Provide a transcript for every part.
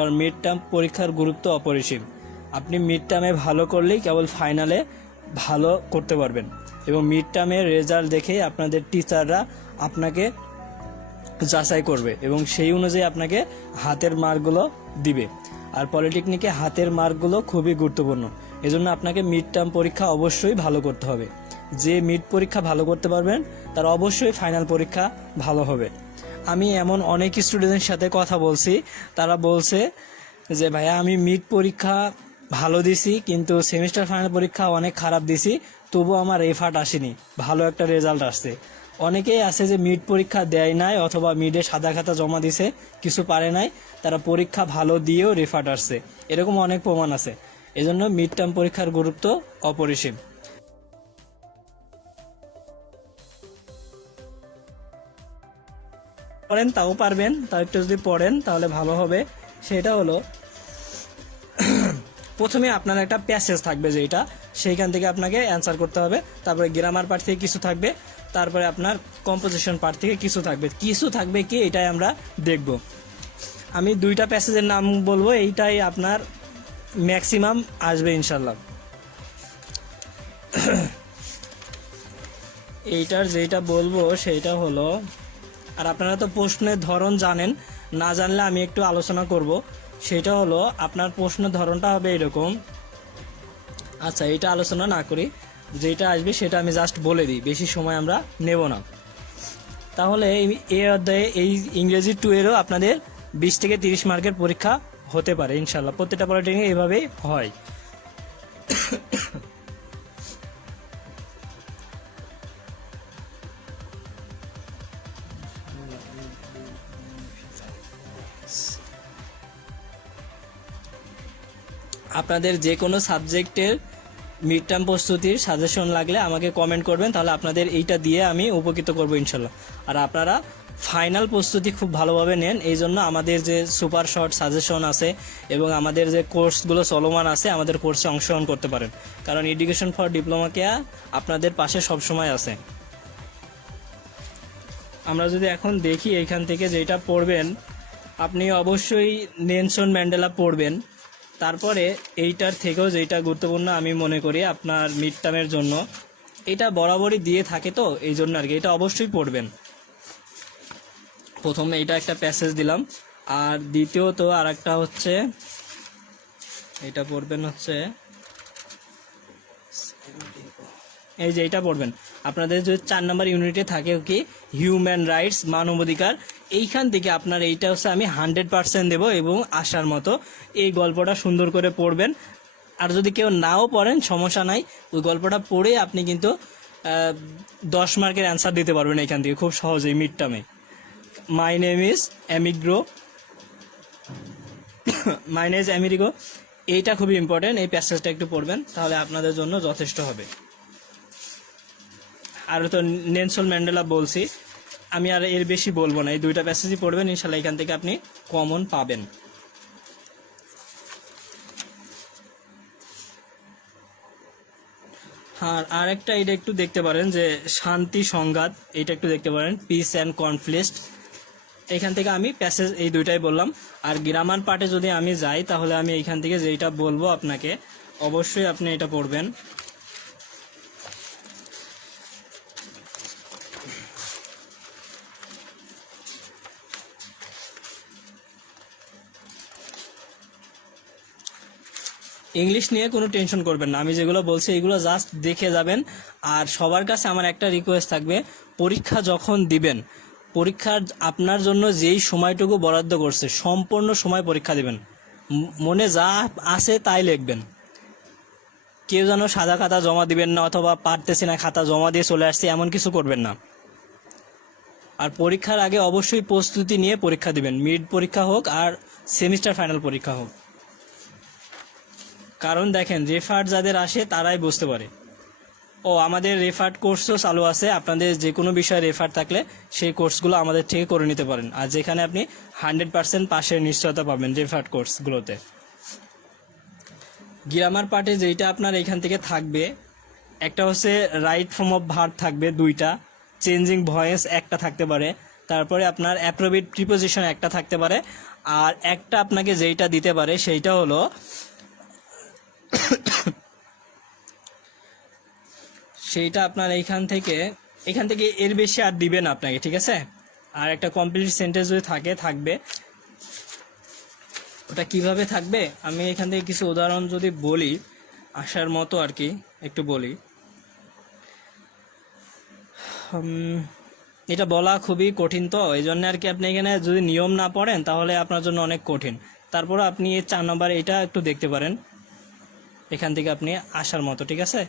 কারণ mid term পরীক্ষার গুরুত্ব অপরিসীম। আপনি মিড টার্মে ভালো করলেই কেবল ফাইনালে ভালো করতে পারবেন, এবং মিড টার্মের রেজাল্ট দেখেই আপনাদের টিচাররা আপনাকে যাচাই করবে এবং সেই অনুযায়ী আপনাকে হাতের মার্কগুলো দিবে। আর পলিটেকনিকে হাতের মার্কগুলো খুবই গুরুত্বপূর্ণ, এজন্য আপনাকে মিড টার্ম পরীক্ষা অবশ্যই ভালো করতে হবে। যে মিড পরীক্ষা ভালো করতে পারবেন তার অবশ্যই ফাইনাল পরীক্ষা ভালো হবে। আমি এমন অনেক স্টুডেন্টের সাথে কথা বলছি, তারা বলছে যে ভাইয়া আমি মিড পরীক্ষা ভালো দিছি কিন্তু সেমিস্টার ফাইনাল পরীক্ষা অনেক খারাপ দিছি, তবুও আমার এফার্ট আসেনি, ভালো একটা রেজাল্ট আসছে। অনেকেই আছে যে মিড পরীক্ষা দেয় নাই অথবা মিডে সাদা খাতা জমা দিছে, কিছু পারে নাই, তারা পরীক্ষা ভালো দিয়েও রেফার্ট আসছে, এরকম অনেক প্রমাণ আছে। এজন্য মিড টার্ম পরীক্ষার গুরুত্ব অপরিসীম। পড়েন তাও পারবেন, তাও একটু যদি পড়েন তাহলে ভালো হবে। সেটা হলো প্রথমে আপনার একটা প্যাসেজ থাকবে যেটা, সেইখান থেকে আপনাকে অ্যান্সার করতে হবে। তারপরে গ্রামার পার্ট থেকে কিছু থাকবে, তারপরে আপনার কম্পোজিশন পার্ট থেকে কিছু থাকবে কি এটাই আমরা দেখব। আমি দুইটা প্যাসেজের নাম বলবো, এইটাই আপনার ম্যাক্সিমাম আসবে ইনশাল্লাহ। এইটার যেটা বলবো সেইটা হলো, আর আপনারা তো প্রশ্নের ধরন জানেন, না জানলে আমি একটু আলোচনা করব। সেটা হলো আপনার প্রশ্নের ধরনটা হবে এরকম। আচ্ছা, এটা আলোচনা না করি, যেটা আসবে সেটা আমি জাস্ট বলে দিই, বেশি সময় আমরা নেব না। তাহলে এই অধ্যায়ে এই ইংরেজি 2 এরও আপনাদের 20 থেকে 30 মার্কের পরীক্ষা হতে পারে ইনশাল্লাহ। প্রত্যেকটা পলিটেকনিকে এইভাবেই হয়। আপনাদের যে কোনো সাবজেক্টের মিড টার্ম প্রস্তুতির সাজেশন লাগলে আমাকে কমেন্ট করবেন, তাহলে আপনাদের এইটা দিয়ে আমি উপকৃত করব ইনশাল্লাহ। আর আপনারা ফাইনাল প্রস্তুতি খুব ভালোভাবে নেন, এই জন্য আমাদের যে সুপার শর্ট সাজেশন আছে এবং আমাদের যে কোর্সগুলো চলমান আছে, আমাদের কোর্সে অংশগ্রহণ করতে পারেন, কারণ এডুকেশন ফর ডিপ্লোমা কেয়ার আপনাদের পাশে সবসময় আছে। আমরা যদি এখন দেখি এইখান থেকে যেটা পড়বেন, আপনি অবশ্যই নেলসন ম্যান্ডেলা পড়বেন। তারপরে এইটার থেকেও যেটা গুরুত্বপূর্ণ আমি মনে করি আপনার মিড টার্মের জন্য, এটা বরাবরই দিয়ে থাকে তো এই জন্য আর কি, এটা অবশ্যই পড়বেন। প্রথমে এটা একটা প্যাসেজ দিলাম, আর দ্বিতীয়ত আর একটা হচ্ছে এটা পড়বেন হচ্ছে এই যে এটা পড়বেন। আপনাদের যে 4 নম্বর ইউনিটে থাকে কি হিউম্যান রাইটস, মানবাধিকার, এইখান থেকে আপনার এইটা হচ্ছে আমি 100% দেবো এবং আসার মতো এই গল্পটা সুন্দর করে পড়বেন। আর যদি কেউ নাও পড়েন সমস্যা নাই, ওই গল্পটা পড়ে আপনি কিন্তু 10 মার্কের অ্যান্সার দিতে পারবেন এখান থেকে খুব সহজেই মিড টার্মে। মাই নেম ইজ আমেরিগো, এইটা খুবই ইম্পর্টেন্ট, এই প্যাসেজটা একটু পড়বেন তাহলে আপনাদের জন্য যথেষ্ট হবে। আর তো নেলসন ম্যান্ডেলা বলছি, আমি আর এর বেশি বলবো না, এই দুইটা প্যাসেজই পড়বেন ইনশাল্লাহ, এখান থেকে আপনি কমন পাবেন। আর একটা এটা একটু দেখতে পারেন যে শান্তি সংঘাত, এটা একটু দেখতে পারেন, পিস অ্যান্ড কনফ্লিক্ট, এখান থেকে আমি প্যাসেজ এই দুইটাই বললাম। আর গ্রামার পার্টে যদি আমি যাই তাহলে আমি এইখান থেকে যেটা বলবো আপনাকে অবশ্যই আপনি এটা পড়বেন। ইংলিশ নিয়ে কোনো টেনশন করবেন না, আমি যেগুলো বলছি এগুলো জাস্ট দেখে যাবেন। আর সবার কাছে আমার একটা রিকোয়েস্ট থাকবে, পরীক্ষা যখন দিবেন, পরীক্ষার আপনার জন্য যেই সময়টুকু বরাদ্দ করছে সম্পূর্ণ সময় পরীক্ষা দিবেন, মনে যা আছে তাই লিখবেন। কেউ যেন সাদা খাতা জমা দিবেন না অথবা পারতেছি না খাতা জমা দিয়ে চলে আসছে এমন কিছু করবেন না। আর পরীক্ষার আগে অবশ্যই প্রস্তুতি নিয়ে পরীক্ষা দিবেন, মিড পরীক্ষা হোক আর সেমিস্টার ফাইনাল পরীক্ষা হোক। কারণ দেখেন রেফার্ট যাদের আসে তারাই বুঝতে পারে। আমাদের রেফার্ট কোর্সও চালু আছে, আপনাদের যে কোনো বিষয়ে রেফার্ট থাকলে সেই কোর্সগুলো আমাদের থেকে করে নিতে পারেন, আর যেখানে আপনি 100% পাশের নিশ্চয়তা পাবেন রেফার্ট কোর্সগুলোতে। গ্রামার পার্টে যেটা আপনার এখান থেকে থাকবে, একটা হচ্ছে রাইট ফর্ম অফ ভার্ব থাকবে 2টা, চেঞ্জিং ভয়েস একটা থাকতে পারে, তারপরে আপনার অ্যাপ্রোপ্রিয়েট প্রিপোজিশন একটা থাকতে পারে, আর একটা আপনাকে যেইটা দিতে পারে সেইটা হলো সেইটা আপনার এখান থেকে এর বেশি আর দিবে না আপনাকে, ঠিক আছে। আর একটা কমপ্লিট সেন্টেন্স যদি থাকবে, ওটা কিভাবে থাকবে আমি এখান থেকে কিছু উদাহরণ যদি বলি আসার মতো আর কি, একটু বলি। এটা বলা খুবই কঠিন, তো এই জন্য আর কি আপনি এখানে যদি নিয়ম না পড়েন তাহলে আপনার জন্য অনেক কঠিন। তারপরে আপনি এই 4 নম্বর এটা একটু দেখতে পারেন, এখান থেকে আপনি আসার মতো, ঠিক আছে।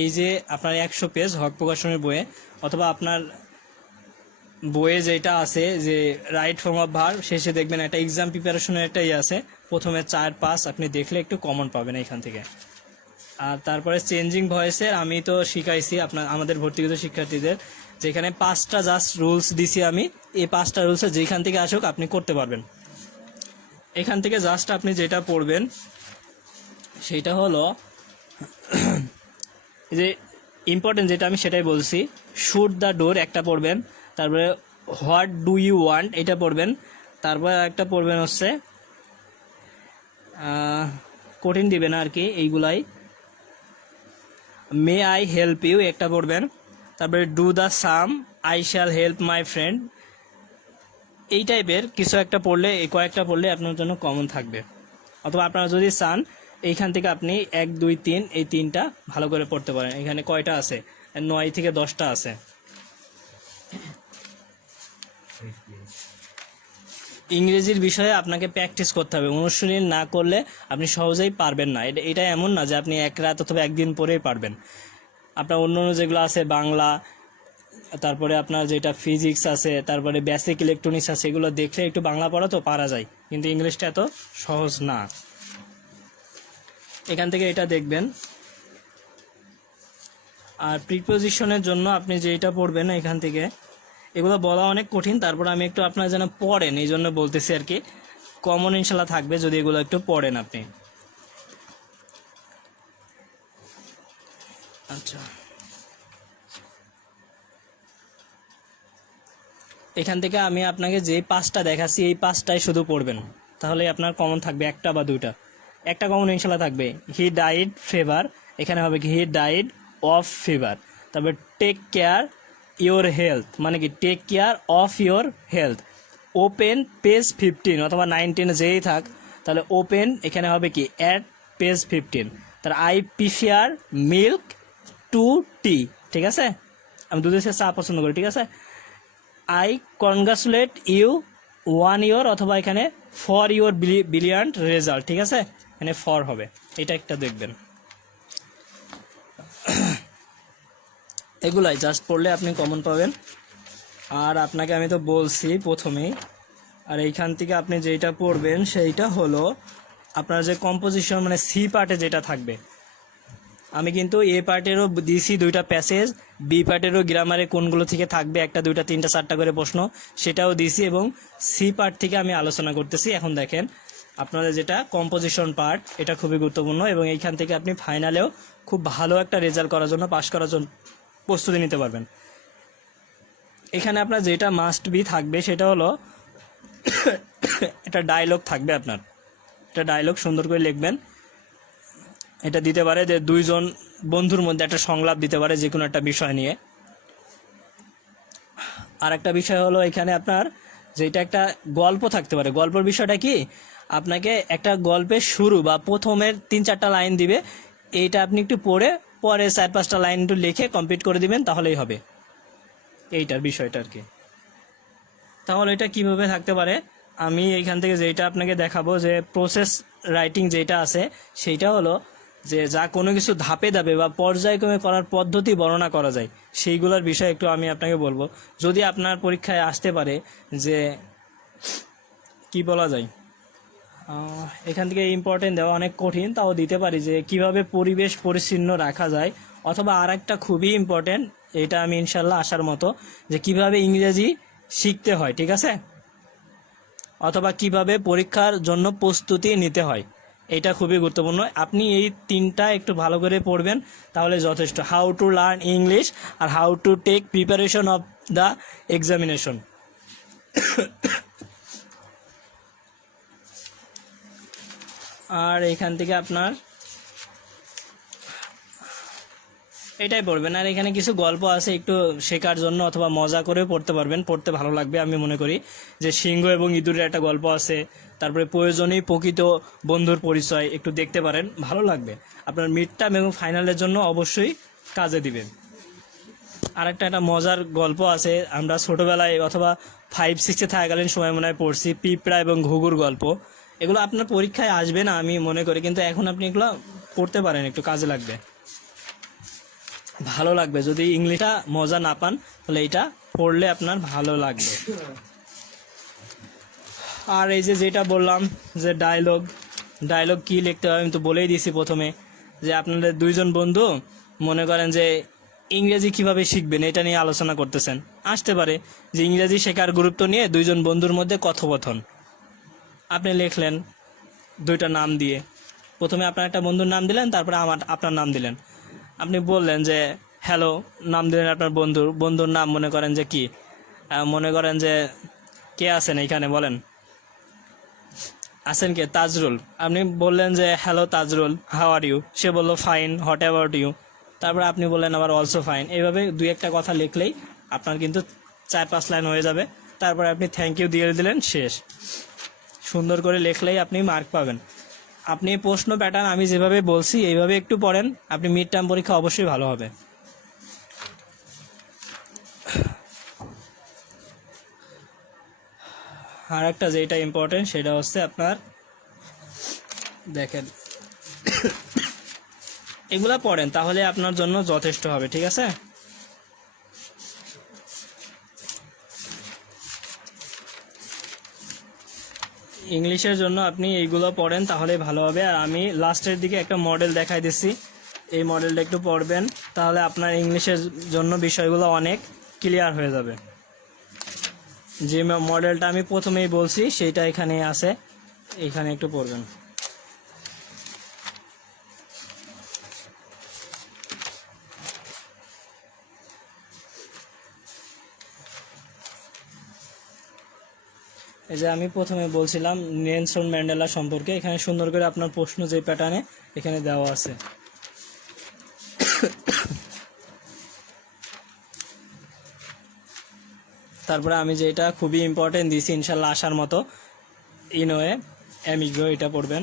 এই যে আপনার 100 পেজ হক প্রকাশনের বইয়ে অথবা আপনার বইয়ে যেটা আছে যে রাইট ফর্ম অফ ভার্ব, শেষে দেখবেন একটা এক্সাম প্রিপারেশনের একটা আছে, প্রথমে 4-5 আপনি দেখলে একটু কমন পাবেন এখান থেকে। আর তারপরে চেঞ্জিং ভয়েসের আমি তো শিখাইছি আমাদের ভর্তিগত শিক্ষার্থীদের, যেখানে 5টা জাস্ট রুলস দিছি আমি। এই 5টা রুলসে যেখান থেকে আসুক আপনি করতে পারবেন। এখান থেকে জাস্ট আপনি যেটা পড়বেন সেইটা হলো যে ইম্পর্টেন্ট যেটা আমি সেটাই বলছি। শুট দ্য ডোর একটা পড়বেন, তারপরে হোয়াট ডু ইউ ওয়ান্ট এটা পড়বেন, তারপরে একটা পড়বেন হচ্ছে কঠিন দিবে না আর কি এইগুলাই, মে আই হেল্প ইউ একটা পড়বেন, তারপরে do the some, I shall help my friend. এই টাইপের কিছু একটা পড়লে, এই কয়েকটা পড়লে আপনার জন্য কমন থাকবে। অথবা আপনারা যদি চান এইখান থেকে আপনি 1, 2, 3 এই 3টা ভালো করে পড়তে পারেন। এখানে কয়টা আছে? 9 থেকে 10টা আছে। ইংরেজির বিষয়ে আপনাকে প্র্যাকটিস করতে হবে, অনুশীলন না করলে আপনি সহজেই পারবেন না। এটা এমন না যে আপনি এক রাত অথবা একদিন পরেই পারবেন। আপনার অন্য যেগুলো আছে বাংলা, তারপরে আপনার যেটা ফিজিক্স আছে, তারপরে বেসিক ইলেকট্রনিক্স আছে, এগুলো দেখলে একটু বাংলা পড়া তো পারা যায়, কিন্তু ইংলিশটা এত সহজ না। এখান থেকে এটা দেখবেন। আর প্রিপোজিশনের জন্য আপনি যেটা পড়বেন এখান থেকে, এগুলো বলা অনেক কঠিন, তারপর আমি একটু আপনার যেন পড়েন এই জন্য বলতেছি আর কি। কমন ইনশাল্লাহ থাকবে যদি এগুলো একটু পড়েন আপনি। আচ্ছা, এখান থেকে আমি আপনাকে যে 5টা দেখাচ্ছি এই 5টাই শুধু পড়বেন, তাহলে আপনার কমন থাকবে 1টা বা 2টা। একটা কমন ইনশাল্লাহ থাকবে, হি ডাইড ফিভার, এখানে হবে কি হি ডাইড অফ ফিভার। তারপর টেক কেয়ার ইওর হেলথ, মানে কি take care of your health. Open page 15 অথবা 19 যেই থাক, তাহলে ওপেন এখানে হবে কি অ্যাট পেজ 15। তার আই প্রিফার মিল্ক টু টি, ঠিক আছে, আমি দুধের সাথে চা পছন্দ করি, ঠিক আছে। I congratulate you on your, অথবা এখানে ফর ইউর ব্রিলিয়ান্ট রেজাল্ট, ঠিক আছে, এখানে ফর হবে, এটা একটা দেখবেন। এগুলাই জাস্ট পড়লে আপনি কমন পাবেন। আর আপনাকে আমি তো বলছি প্রথমেই, আর এইখান থেকে আপনি যেটা পড়বেন সেইটা হলো আপনার যে কম্পোজিশন, মানে সি পার্টে যেটা থাকবে। আমি কিন্তু এ পার্টেরও দিয়েছি 2টা প্যাসেজ, বি পার্টেরও গ্রামারে কোনগুলো থেকে থাকবে 1টা 2টা 3টা 4টা করে প্রশ্ন সেটাও দিয়েছি, এবং সি পার্ট থেকে আমি আলোচনা করতেছি। এখন দেখেন আপনাদের যেটা কম্পোজিশন পার্ট, এটা খুবই গুরুত্বপূর্ণ, এবং এইখান থেকে আপনি ফাইনালেও খুব ভালো একটা রেজাল্ট করার জন্য, পাশ করার জন্য প্রস্তুতি নিতে পারবেন। এখানে আপনার যেটা মাস্ট বি থাকবে সেটা হলো একটা ডায়লগ থাকবে আপনার, একটা ডায়লগ সুন্দর করে লিখবেন। এটা দিতে পারে যে 2জন বন্ধুর মধ্যে একটা সংলাপ দিতে পারে যে কোনো একটা বিষয় নিয়ে। আর একটা বিষয় হলো এখানে আপনার যেটা একটা গল্প থাকতে পারে। গল্পের বিষয়টা কি, আপনাকে একটা গল্পের শুরু বা প্রথমের 3-4টা লাইন দিবে, এইটা আপনি একটু পড়ে পরে 4-5টা লাইন একটু লিখে কমপ্লিট করে দিবেন, তাহলেই হবে এইটার বিষয়টা আর কি। তাহলে এটা কিভাবে থাকতে পারে, আমি এইখান থেকে যেটা আপনাকে দেখাবো যে প্রসেস রাইটিং যেটা আছে সেইটা হলো যে যা কোনো কিছু ধাপে ধাপে বা পর্যায়ক্রমে করার পদ্ধতি বর্ণনা করা যায়, সেইগুলোর বিষয়ে একটু আমি আপনাকে বলবো। যদি আপনার পরীক্ষায় আসতে পারে যে কি বলা যায়, এখান থেকে ইম্পর্টেন্ট দেওয়া অনেক কঠিন, তাও দিতে পারি যে কিভাবে পরিবেশ পরিচ্ছন্ন রাখা যায়। অথবা আর একটা খুবই ইম্পর্টেন্ট, এটা আমি ইনশাল্লাহ আসার মতো, যে কিভাবে ইংরেজি শিখতে হয়, ঠিক আছে, অথবা কিভাবে পরীক্ষার জন্য প্রস্তুতি নিতে হয়, এটা খুবই গুরুত্বপূর্ণ। আপনি এই 3টা একটু ভালো করে পড়বেন তাহলে যথেষ্ট। হাউ টু লার্ন ইংলিশ আর how to take preparation of the examination. আর এখান থেকে আপনার এটাই পড়বেন। আর এখানে কিছু গল্প আছে একটু শেখার জন্য অথবা মজা করেও পড়তে পারবেন, পড়তে ভালো লাগবে আমি মনে করি। যে সিংহ এবং ইঁদুরের একটা গল্প আছে, তারপরে প্রয়োজনীয় প্রকৃত বন্ধুর পরিচয় একটু দেখতে পারেন, ভালো লাগবে। আপনার মিড টার্ম এবং ফাইনালের জন্য অবশ্যই কাজে দিবে। আর একটা মজার গল্প আছে, আমরা ছোটোবেলায় অথবা 5-6 থাকাকালীন সময় মনে হয় পড়ছি, পিঁপড়া এবং ঘুঘুর গল্প। এগুলো আপনার পরীক্ষায় আসবে না আমি মনে করি, কিন্তু এখন আপনি এগুলো পড়তে পারেন, একটু কাজে লাগবে, ভালো লাগবে। যদি ইংলিশটা মজা না পান তাহলে এটা পড়লে আপনার ভালো লাগবে। আর এই যেটা বললাম যে ডায়লগ কি লিখতে হবে আমি তো বলেই দিয়েছি প্রথমে, যে আপনাদের দুইজন বন্ধু মনে করেন যে ইংরেজি কিভাবে শিখবেন এটা নিয়ে আলোচনা করতেছেন। আসতে পারে যে ইংরেজি শেখার গুরুত্ব নিয়ে দুইজন বন্ধুর মধ্যে কথোপকথন। আপনি লিখলেন দুইটা নাম দিয়ে, প্রথমে আপনার একটা বন্ধুর নাম দিলেন, তারপরে আপনার নাম দিলেন। আপনি বললেন যে হ্যালো, নাম দিলেন আপনার বন্ধুর নাম, মনে করেন যে কি, মনে করেন যে কে আছেন এইখানে বলেন, আছেন কে? তাজরুল। আপনি বললেন যে hello Tajrul, how are you? সে বললো ফাইন, হোয়াট অ্যাবাউট ইউ? তারপরে আপনি বললেন আবার অলসো ফাইন। এইভাবে দুই একটা কথা লিখলেই আপনার কিন্তু 4-5 লাইন হয়ে যাবে। তারপরে আপনি থ্যাংক ইউ দিয়ে দিলেন, শেষ। সুন্দর করে লিখলেই আপনি মার্ক পাবেন। আপনি প্রশ্ন প্যাটার্ন আমি যেভাবে বলছি এইভাবে একটু পড়েন, আপনি মিড টার্ম পরীক্ষা অবশ্যই ভালো হবে। আর একটা যেটা ইম্পর্টেন্ট সেটা হচ্ছে আপনার দেখেন, এগুলা পড়েন তাহলে আপনার জন্য যথেষ্ট হবে, ঠিক আছে? ইংলিশের জন্য আপনি এইগুলো পড়েন তাহলে ভালো হবে। আর আমি লাস্টের দিকে একটা মডেল দেখাই দিচ্ছি, এই মডেলটা একটু পড়বেন, তাহলে আপনার ইংলিশের জন্য বিষয়গুলো অনেক ক্লিয়ার হয়ে যাবে। যে মডেলটা আমি প্রথমেই বলছি সেইটা এখানে আছে, এখানে একটু পড়বেন। এই যে আমি প্রথমে বলছিলাম নেলসন ম্যান্ডেলা সম্পর্কে, এখানে সুন্দর করে আপনার প্রশ্ন যে প্যাটার্নে এখানে দেওয়া আছে। তারপরে আমি যেটা খুবই ইম্পর্টেন্ট দিয়েছি ইনশাল্লাহ আসার মতো, ইনোয়ে অ্যামিগো, এটা পড়বেন।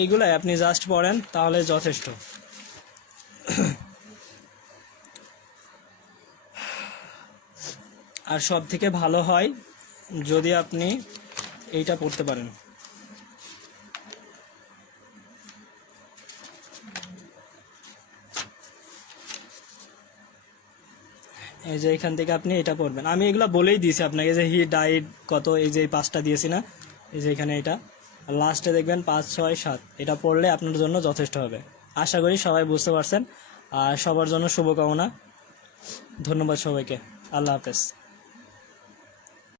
এইগুলাই আপনি জাস্ট পড়েন তাহলে যথেষ্ট। আর সব থেকে ভালো হয় যদি আপনি এইটা পড়তে পারেন, এই যে এখান থেকে আপনি এটা পড়বেন। আমি এগুলো বলেই দিয়েছি আপনাকে, যে হি ডাইড কত, এই যে 5টা দিয়েছি না, এই যে এখানে এটা লাস্টে দেখবেন 5, 6, 7, এটা পড়লে আপনার জন্য যথেষ্ট হবে। আশা করি সবাই বুঝতে পারছেন। আর সবার জন্য শুভকামনা। ধন্যবাদ সবাইকে। আল্লাহ হাফেজ।